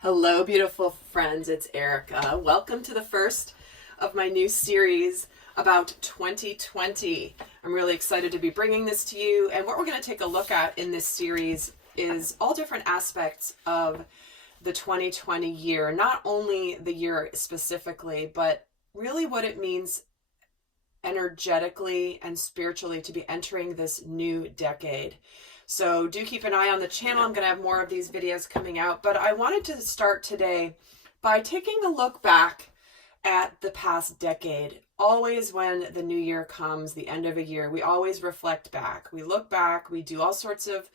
Hello, beautiful friends. It's Erika. Welcome to the first of my new series about 2020. I'm really excited to be bringing this to you. And what we're going to take a look at in this series is all different aspects of the 2020 year, not only the year specifically, but really what it means energetically and spiritually to be entering this new decade. So do keep an eye on the channel. I'm going to have more of these videos coming out, but I wanted to start today by taking a look back at the past decade. Always when the new year comes, the end of a year, we always reflect back. We look back, we do all sorts of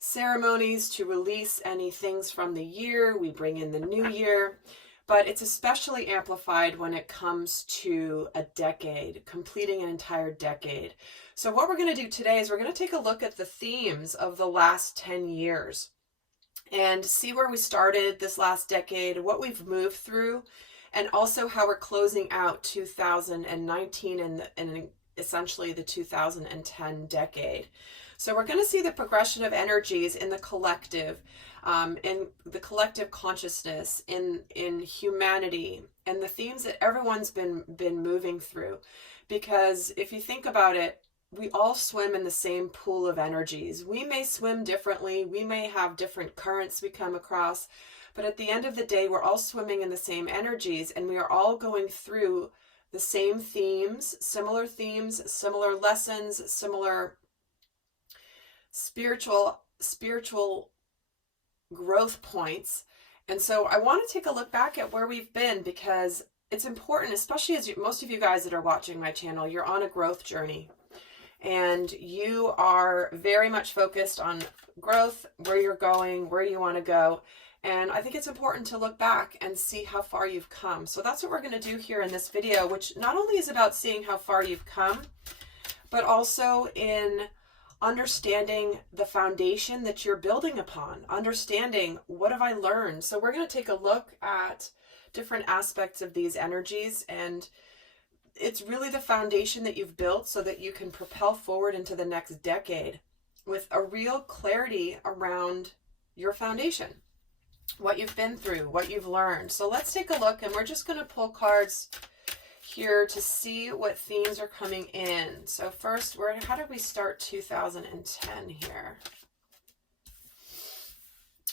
ceremonies to release any things from the year. We bring in the new year, but it's especially amplified when it comes to a decade, completing an entire decade. So what we're going to do today is we're going to take a look at the themes of the last 10 years and see where we started this last decade, what we've moved through, and also how we're closing out 2019 and essentially the 2010 decade. So we're going to see the progression of energies in the collective consciousness, in humanity, and the themes that everyone's been moving through. Because if you think about it, we all swim in the same pool of energies. We may swim differently, we may have different currents we come across, but at the end of the day, we're all swimming in the same energies, and we are all going through the same themes, similar lessons, similar spiritual growth points. And so I want to take a look back at where we've been, because it's important, especially as most of you guys that are watching my channel, you're on a growth journey and you are very much focused on growth, where you're going, where you want to go. And I think it's important to look back and see how far you've come. So that's what we're going to do here in this video, which not only is about seeing how far you've come, but also in understanding the foundation that you're building upon, understanding what have I learned. So we're going to take a look at different aspects of these energies, and it's really the foundation that you've built so that you can propel forward into the next decade with a real clarity around your foundation, what you've been through, what you've learned. So let's take a look, and we're just going to pull cards here to see what themes are coming in. So first, how did we start 2010 here?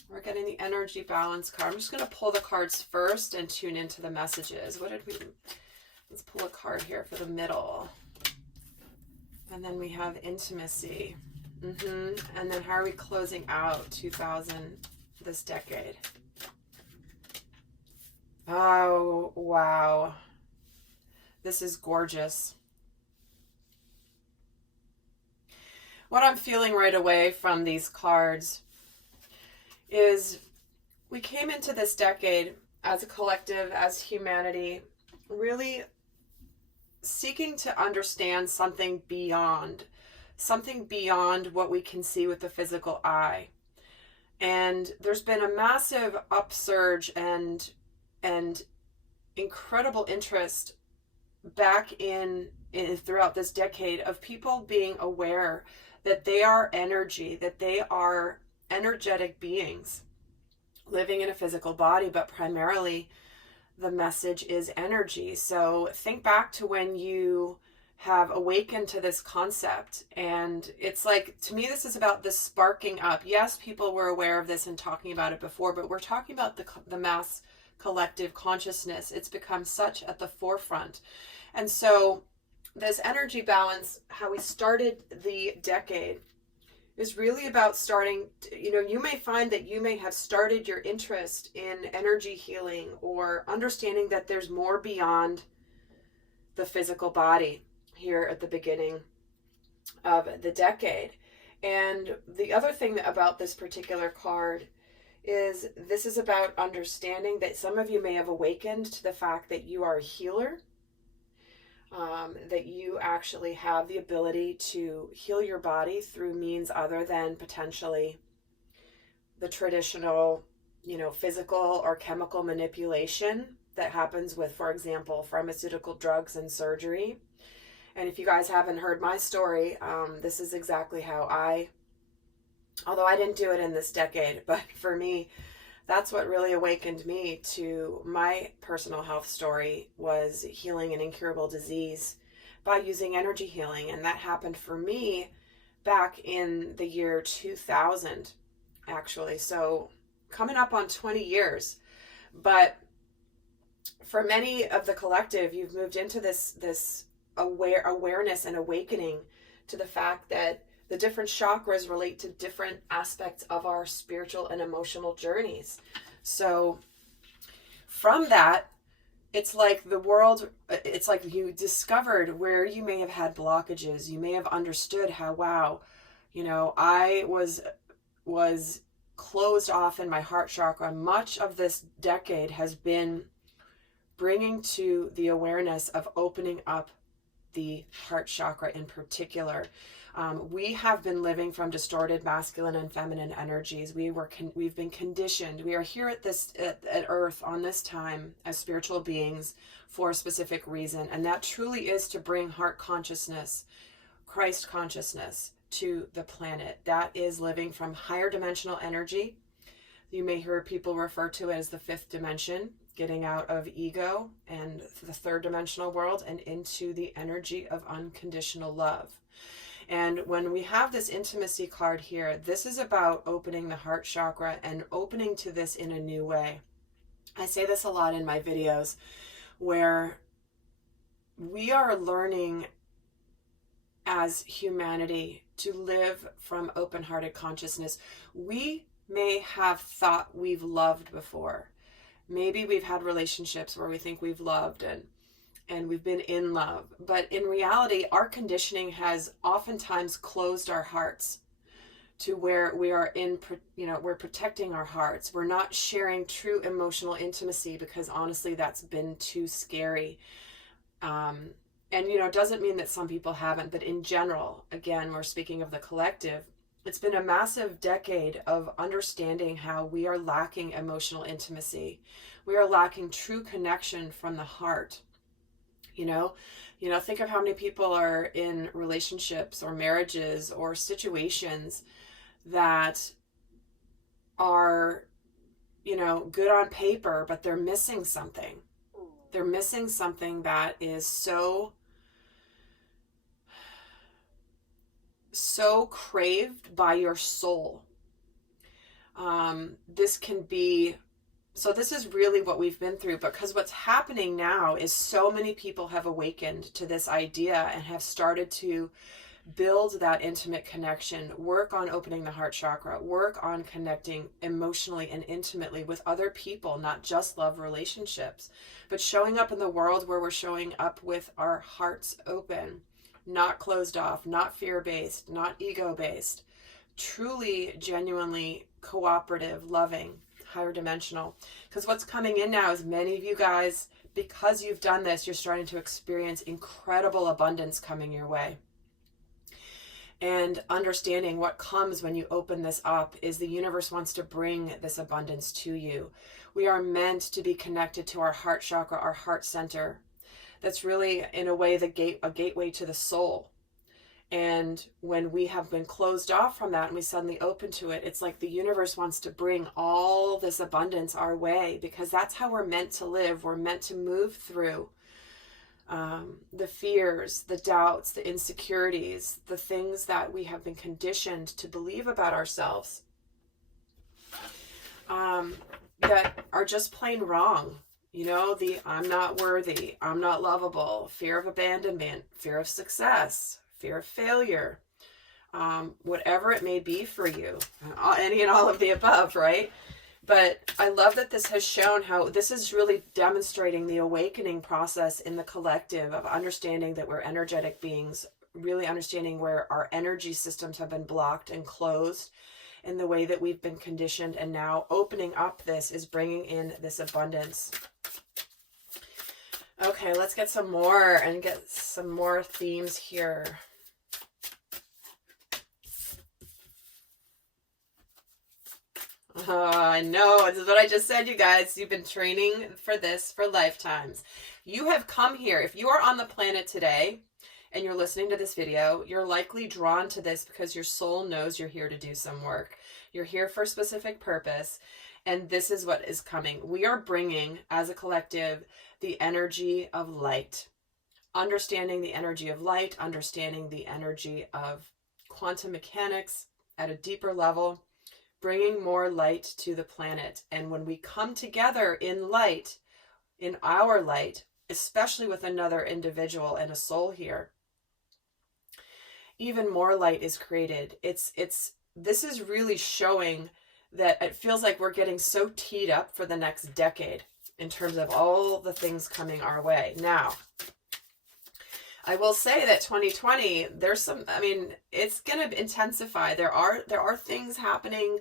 We're getting the energy balance card. I'm just going to pull the cards first and tune into the messages. Let's pull a card here for the middle. And then we have intimacy. And then how are we closing out this decade? Oh, wow. This is gorgeous. What I'm feeling right away from these cards is we came into this decade as a collective, as humanity, really seeking to understand something beyond what we can see with the physical eye. And there's been a massive upsurge and incredible interest back in throughout this decade of people being aware that they are energy, that they are energetic beings living in a physical body, but primarily the message is energy. So think back to when you have awakened to this concept, and it's like, to me, this is about the sparking up. Yes, people were aware of this and talking about it before, but we're talking about the mass collective consciousness. It's become such at the forefront. And so this energy balance, how we started the decade, is really about starting, you may find that you may have started your interest in energy healing or understanding that there's more beyond the physical body here at the beginning of the decade. And the other thing about this particular card is this is about understanding that some of you may have awakened to the fact that you are a healer, that you actually have the ability to heal your body through means other than potentially the traditional, physical or chemical manipulation that happens with, for example, pharmaceutical drugs and surgery. And if you guys haven't heard my story, this is exactly how although I didn't do it in this decade, but for me, That's what really awakened me to my personal health story, was healing an incurable disease by using energy healing. And that happened for me back in the year 2000, actually. So coming up on 20 years. But for many of the collective, you've moved into this awareness and awakening to the fact that the different chakras relate to different aspects of our spiritual and emotional journeys. So from that, it's like the world, it's like you discovered where you may have had blockages. You may have understood how, wow, I was closed off in my heart chakra. Much of this decade has been bringing to the awareness of opening up the heart chakra in particular. We have been living from distorted masculine and feminine energies. We've been conditioned. We are here at Earth on this time as spiritual beings for a specific reason, and that truly is to bring heart consciousness, Christ consciousness to the planet. That is living from higher dimensional energy. You may hear people refer to it as the fifth dimension, getting out of ego and the third dimensional world and into the energy of unconditional love. And when we have this intimacy card here, this is about opening the heart chakra and opening to this in a new way. I say this a lot in my videos, where we are learning as humanity to live from open-hearted consciousness. We may have thought we've loved before. Maybe we've had relationships where we think we've loved and we've been in love. But in reality, our conditioning has oftentimes closed our hearts to where we are we're protecting our hearts. We're not sharing true emotional intimacy because honestly, that's been too scary. And, it doesn't mean that some people haven't, but in general, again, we're speaking of the collective. It's been a massive decade of understanding how we are lacking emotional intimacy. We are lacking true connection from the heart. Think of how many people are in relationships or marriages or situations that are, good on paper, but they're missing something. They're missing something that is so craved by your soul. This is really what we've been through, because what's happening now is so many people have awakened to this idea and have started to build that intimate connection, work on opening the heart chakra, work on connecting emotionally and intimately with other people, not just love relationships, but showing up in the world where we're showing up with our hearts open, not closed off, not fear-based, not ego-based, truly, genuinely cooperative, loving, higher dimensional. Because what's coming in now is many of you guys, because you've done this, you're starting to experience incredible abundance coming your way. And understanding what comes when you open this up is the universe wants to bring this abundance to you. We are meant to be connected to our heart chakra, our heart center. That's really, in a way, a gateway to the soul. And when we have been closed off from that and we suddenly open to it, it's like the universe wants to bring all this abundance our way, because that's how we're meant to live. We're meant to move through the fears, the doubts, the insecurities, the things that we have been conditioned to believe about ourselves that are just plain wrong. The I'm not worthy, I'm not lovable, fear of abandonment, fear of success, fear of failure, whatever it may be for you, any and all of the above, right? But I love that this has shown how this is really demonstrating the awakening process in the collective of understanding that we're energetic beings, really understanding where our energy systems have been blocked and closed in the way that we've been conditioned. And now opening up this is bringing in this abundance. Okay, let's get some more themes here. Oh, I know. This is what I just said, you guys. You've been training for this for lifetimes. You have come here. If you are on the planet today and you're listening to this video, you're likely drawn to this because your soul knows you're here to do some work. You're here for a specific purpose. And this is what is coming. We are bringing, as a collective, the energy of light. Understanding the energy of light, understanding the energy of quantum mechanics at a deeper level, bringing more light to the planet. And when we come together in light, in our light, especially with another individual and a soul here, even more light is created. This is really showing that it feels like we're getting so teed up for the next decade in terms of all the things coming our way. Now, I will say that 2020, there's some, I mean, it's going to intensify. There are things happening,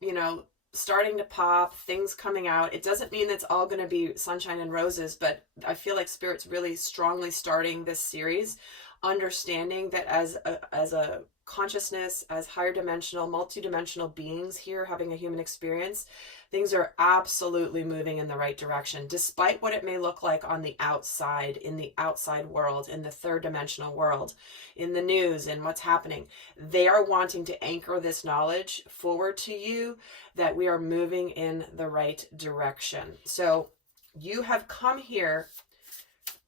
you know, starting to pop, things coming out. It doesn't mean it's all going to be sunshine and roses, but I feel like Spirit's really strongly starting this series, understanding that as a consciousness, as higher dimensional, multidimensional beings here having a human experience, things are absolutely moving in the right direction, despite what it may look like on the outside, in the outside world, in the third dimensional world, in the news, and what's happening. They are wanting to anchor this knowledge forward to you that we are moving in the right direction. So you have come here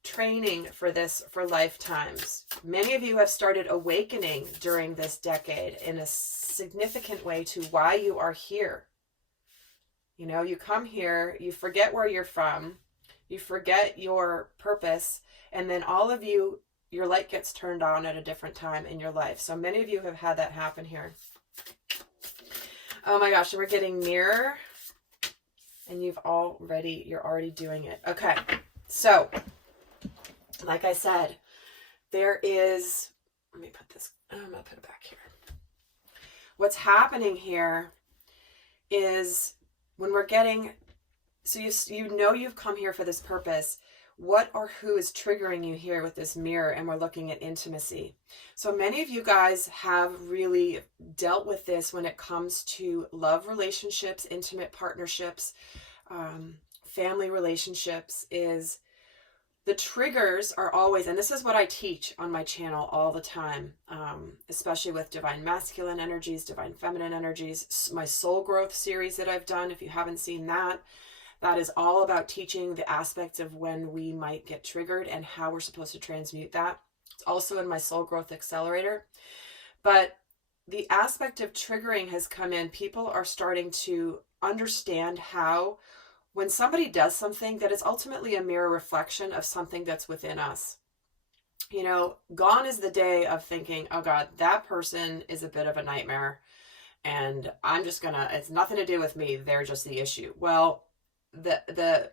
training for this for lifetimes. Many of you have started awakening during this decade in a significant way to why you are here. You know, you come here, you forget where you're from, you forget your purpose, and then all of you, your light gets turned on at a different time in your life. So many of you have had that happen here. Oh my gosh, we're getting nearer, and you're already doing it. Okay, so like I said, there is, let me put this, I'm going to put it back here. What's happening here is when we're getting, so you know you've come here for this purpose. What or who is triggering you here with this mirror? And we're looking at intimacy. So many of you guys have really dealt with this when it comes to love relationships, intimate partnerships, family relationships. Is the triggers are always, and this is what I teach on my channel all the time, especially with divine masculine energies, divine feminine energies, my soul growth series that I've done. If you haven't seen that, that is all about teaching the aspects of when we might get triggered and how we're supposed to transmute that. It's also in my soul growth accelerator. But the aspect of triggering has come in. People are starting to understand how, when somebody does something, that it's ultimately a mirror reflection of something that's within us. You know, gone is the day of thinking, oh God, that person is a bit of a nightmare and I'm just gonna, it's nothing to do with me, they're just the issue. Well, the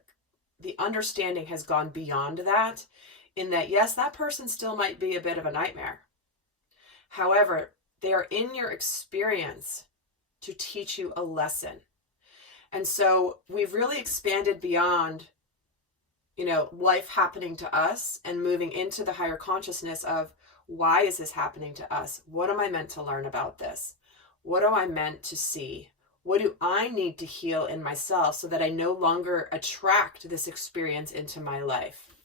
understanding has gone beyond that, in that, yes, that person still might be a bit of a nightmare. However, they are in your experience to teach you a lesson. And so we've really expanded beyond, you know, life happening to us and moving into the higher consciousness of, why is this happening to us? What am I meant to learn about this? What am I meant to see? What do I need to heal in myself so that I no longer attract this experience into my life?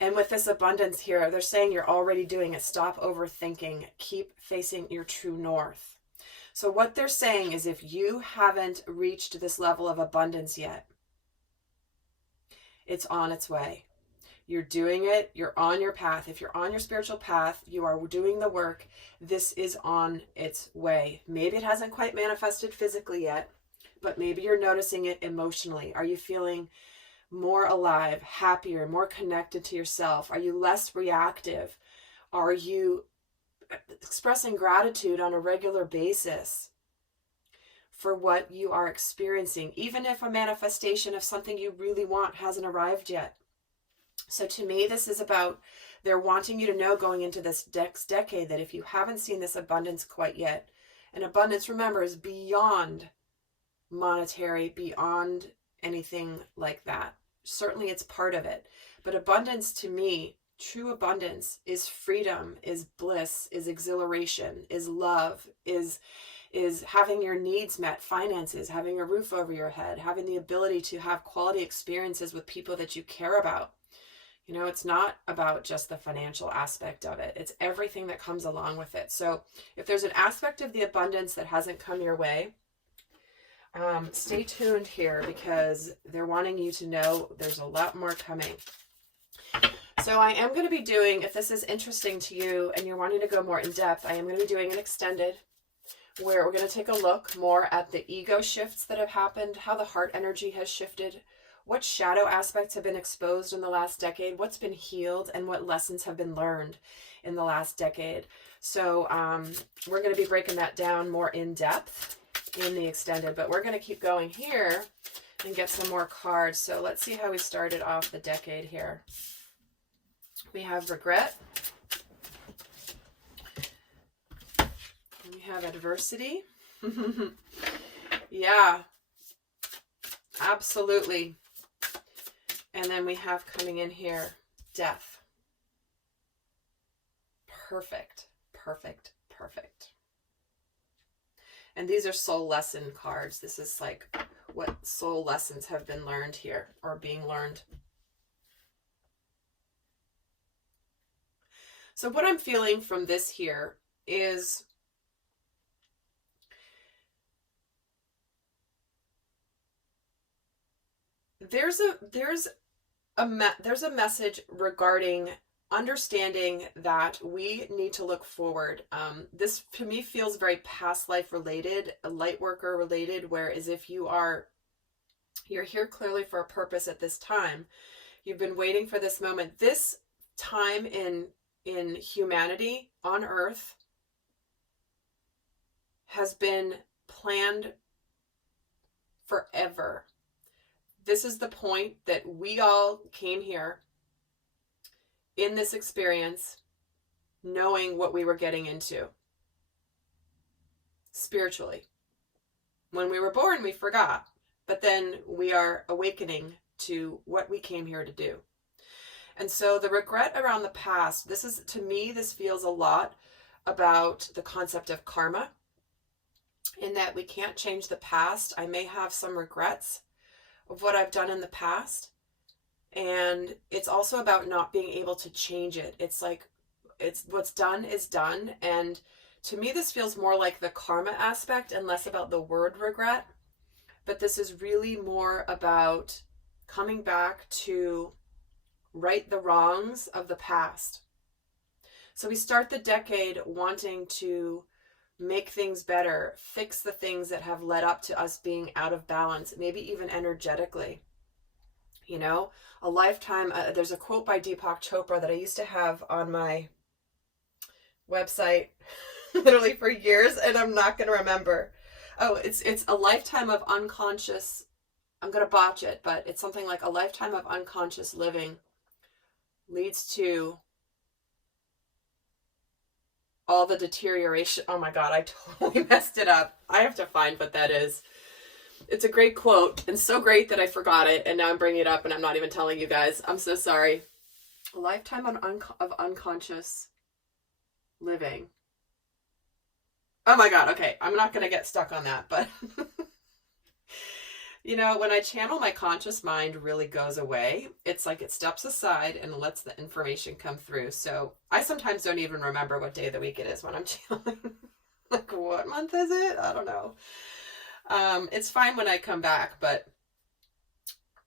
And with this abundance here, they're saying you're already doing it. Stop overthinking. Keep facing your true north. So what they're saying is, if you haven't reached this level of abundance yet, it's on its way. You're doing it. You're on your path. If you're on your spiritual path, you are doing the work. This is on its way. Maybe it hasn't quite manifested physically yet, but maybe you're noticing it emotionally. Are you feeling more alive, happier, more connected to yourself? Are you less reactive? Are you expressing gratitude on a regular basis for what you are experiencing, even if a manifestation of something you really want hasn't arrived yet? So to me, this is about, they're wanting you to know going into this next decade that if you haven't seen this abundance quite yet, and abundance, remember, is beyond monetary, beyond anything like that. Certainly it's part of it. But abundance to me, true abundance, is freedom, is bliss, is exhilaration, is love, is having your needs met, finances, having a roof over your head, having the ability to have quality experiences with people that you care about. You know, it's not about just the financial aspect of it. It's everything that comes along with it. So if there's an aspect of the abundance that hasn't come your way, Stay tuned here because they're wanting you to know there's a lot more coming. So I am going to be doing, if this is interesting to you and you're wanting to go more in depth, I am going to be doing an extended where we're going to take a look more at the ego shifts that have happened, how the heart energy has shifted, what shadow aspects have been exposed in the last decade, what's been healed, and what lessons have been learned in the last decade. So we're going to be breaking that down more in depth in the extended, but we're going to keep going here and get some more cards. So let's see how we started off the decade here. We have regret. We have adversity. Yeah, absolutely. And then we have coming in here, death. Perfect, perfect, perfect. And these are soul lesson cards. This is like what soul lessons have been learned here or being learned. So what I'm feeling from this here is there's a message regarding understanding that we need to look forward. This to me feels very past life related, light worker related, whereas if you're here clearly for a purpose at this time, you've been waiting for this moment. This time in humanity on earth has been planned forever. This is the point that we all came here in this experience knowing what we were getting into spiritually. When we were born, we forgot, but then we are awakening to what we came here to do. And so the regret around the past, to me, this feels a lot about the concept of karma, in that we can't change the past. I may have some regrets of what I've done in the past. And it's also about not being able to change it. It's like, what's done is done. And to me, this feels more like the karma aspect and less about the word regret. But this is really more about coming back to right the wrongs of the past. So we start the decade wanting to make things better, fix the things that have led up to us being out of balance, maybe even energetically. You know, a lifetime, there's a quote by Deepak Chopra that I used to have on my website literally for years, and I'm not going to remember. Oh, it's a lifetime of unconscious, I'm going to botch it, but it's something like a lifetime of unconscious living leads to all the deterioration. Oh my God, I totally messed it up. I have to find what that is. It's a great quote, and so great that I forgot it, and now I'm bringing it up, and I'm not even telling you guys. I'm so sorry. A lifetime of unconscious living. Oh my God, okay. I'm not going to get stuck on that, but... You know, when I channel, my conscious mind really goes away. It's like it steps aside and lets the information come through. So I sometimes don't even remember what day of the week it is when I'm channeling. Like, what month is it? I don't know. It's fine when I come back, but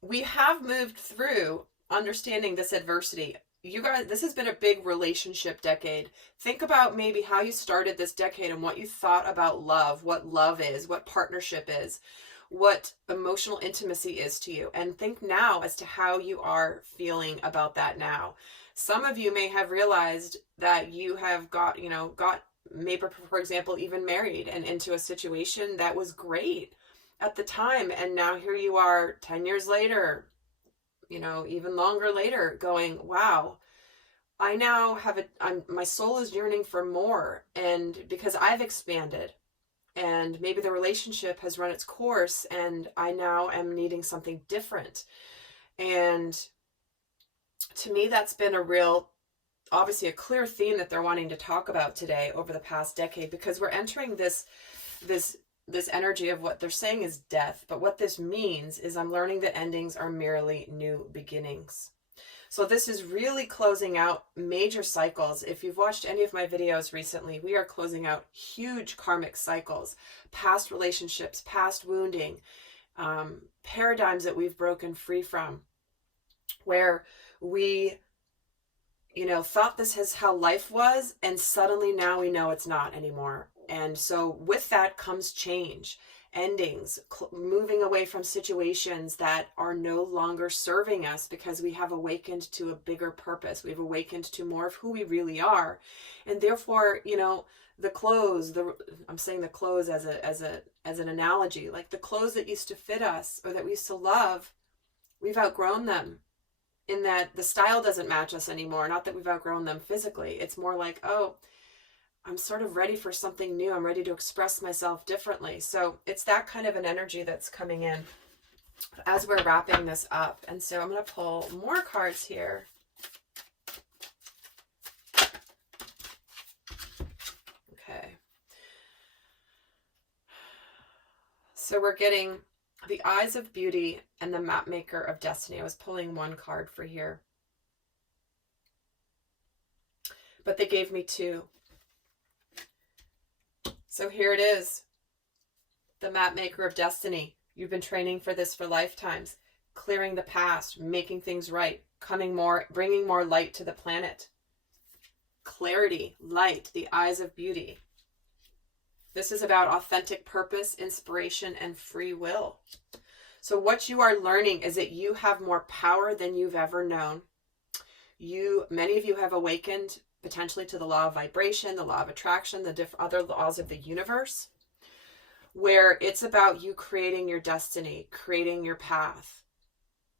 we have moved through understanding this adversity. You guys, this has been a big relationship decade. Think about maybe how you started this decade and what you thought about love, what love is, what partnership is, what emotional intimacy is to you, and think now as to how you are feeling about that now. Some of you may have realized that you have got maybe, for example, even married and into a situation that was great at the time, and now here you are 10 years later, even longer later, going, wow, I now have my soul is yearning for more, and because I've expanded. And maybe the relationship has run its course and I now am needing something different. And to me, that's been obviously a clear theme that they're wanting to talk about today over the past decade, because we're entering this energy of what they're saying is death. But what this means is I'm learning that endings are merely new beginnings. So this is really closing out major cycles. If you've watched any of my videos recently, we are closing out huge karmic cycles, past relationships, past wounding, paradigms that we've broken free from, where we, thought this is how life was, and suddenly now we know it's not anymore. And so with that comes change, endings, moving away from situations that are no longer serving us, because we have awakened to a bigger purpose. We've awakened to more of who we really are. And therefore, the clothes, I'm saying the clothes as an analogy, like the clothes that used to fit us or that we used to love, we've outgrown them, in that the style doesn't match us anymore. Not that we've outgrown them physically. It's more like, oh, I'm sort of ready for something new. I'm ready to express myself differently. So it's that kind of an energy that's coming in as we're wrapping this up. And so I'm going to pull more cards here. Okay. So we're getting the Eyes of Beauty and the Map Maker of Destiny. I was pulling one card for here, but they gave me two. So here it is. The Map Maker of Destiny. You've been training for this for lifetimes. Clearing the past, making things right, bringing more light to the planet. Clarity, light, the Eyes of Beauty. This is about authentic purpose, inspiration, and free will. So what you are learning is that you have more power than you've ever known. Many of you have awakened potentially to the law of vibration, the law of attraction, the other laws of the universe, where it's about you creating your destiny, creating your path.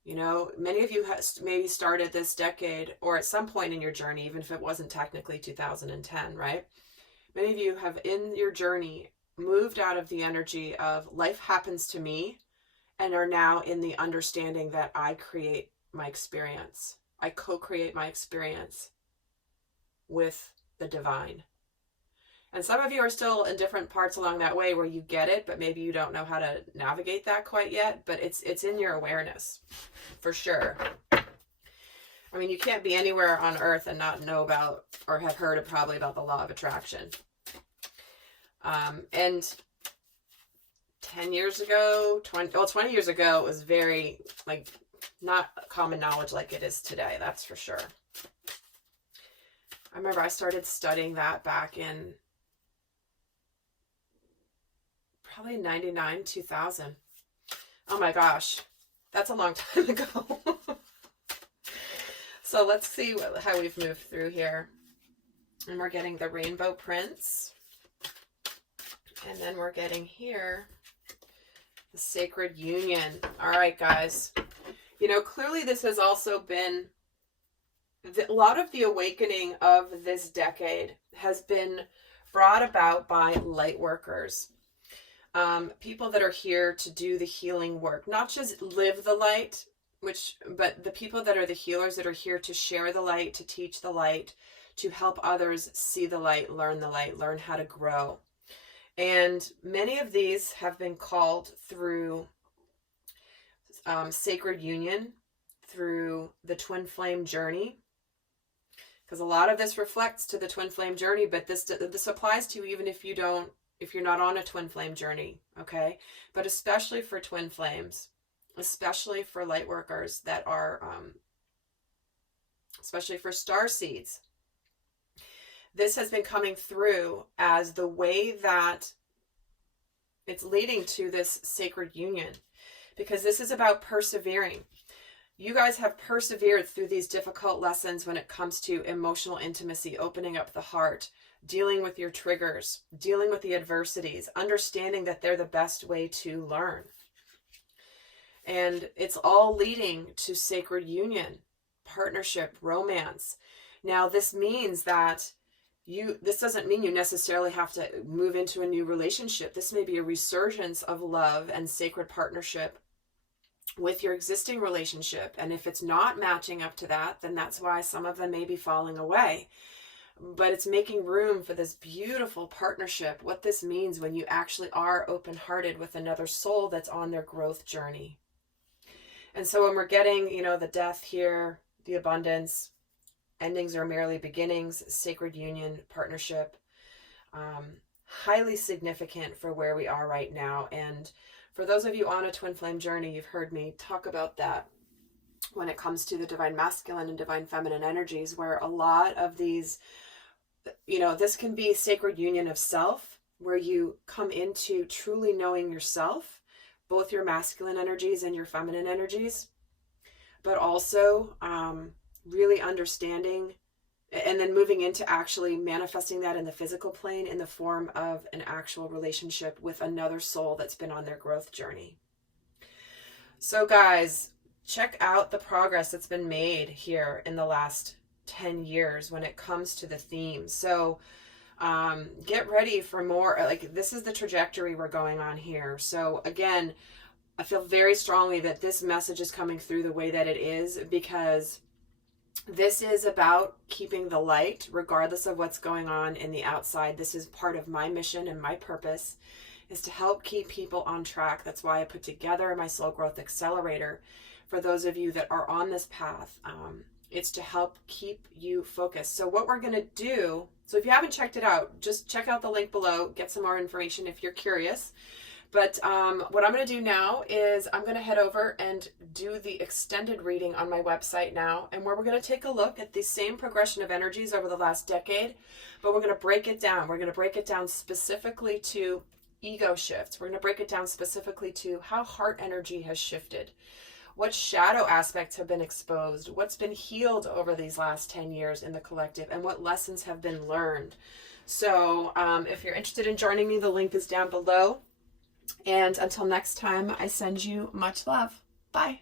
Many of you maybe started this decade or at some point in your journey, even if it wasn't technically 2010, right? Many of you have, in your journey, moved out of the energy of life happens to me and are now in the understanding that I create my experience. I co-create my experience with the divine. And some of you are still in different parts along that way where you get it, but maybe you don't know how to navigate that quite yet, but it's in your awareness for sure. I mean, you can't be anywhere on earth and not know about or have heard probably about the law of attraction. And 10 years ago, 20 years ago, it was very, not common knowledge like it is today. That's for sure. I remember I started studying that back in probably 99, 2000. Oh my gosh. That's a long time ago. So let's see how we've moved through here. And we're getting the Rainbow Prince. And then we're getting here the Sacred Union. All right, guys. Clearly this has also been, a lot of the awakening of this decade has been brought about by light workers. People that are here to do the healing work, not just live the light, but the people that are the healers that are here to share the light, to teach the light, to help others see the light, learn how to grow. And many of these have been called through Sacred Union, through the Twin Flame journey, because a lot of this reflects to the Twin Flame journey, but this applies to you even if you're not on a Twin Flame journey, okay? But especially for Twin Flames, especially for light workers that are, especially for star seeds. This has been coming through as the way that it's leading to this sacred union, because this is about persevering. You guys have persevered through these difficult lessons when it comes to emotional intimacy, opening up the heart, dealing with your triggers, dealing with the adversities, understanding that they're the best way to learn. And it's all leading to sacred union, partnership, romance. Now, this means that this doesn't mean you necessarily have to move into a new relationship. This may be a resurgence of love and sacred partnership with your existing relationship. And if it's not matching up to that, then that's why some of them may be falling away. But it's making room for this beautiful partnership. What this means when you actually are open-hearted with another soul that's on their growth journey. And so when we're getting, the death here, the abundance, endings are merely beginnings, sacred union, partnership, highly significant for where we are right now. And for those of you on a twin flame journey, you've heard me talk about that when it comes to the divine masculine and divine feminine energies, where a lot of these, this can be sacred union of self, where you come into truly knowing yourself, both your masculine energies and your feminine energies, but also really understanding and then moving into actually manifesting that in the physical plane in the form of an actual relationship with another soul that's been on their growth journey. So guys, check out the progress that's been made here in the last 10 years when it comes to the theme. So get ready for more. Like, this is the trajectory we're going on here. So again, I feel very strongly that this message is coming through the way that it is, because this is about keeping the light regardless of what's going on in the outside. This is part of my mission, and my purpose is to help keep people on track. That's why I put together my Soul Growth Accelerator. For those of you that are on this path, it's to help keep you focused. So what we're going to do, so if you haven't checked it out, just check out the link below, get some more information if you're curious. But what I'm going to do now is I'm going to head over and do the extended reading on my website now, and where we're going to take a look at the same progression of energies over the last decade, but we're going to break it down. We're going to break it down specifically to ego shifts. We're going to break it down specifically to how heart energy has shifted, what shadow aspects have been exposed, what's been healed over these last 10 years in the collective, and what lessons have been learned. So if you're interested in joining me, the link is down below. And until next time, I send you much love. Bye.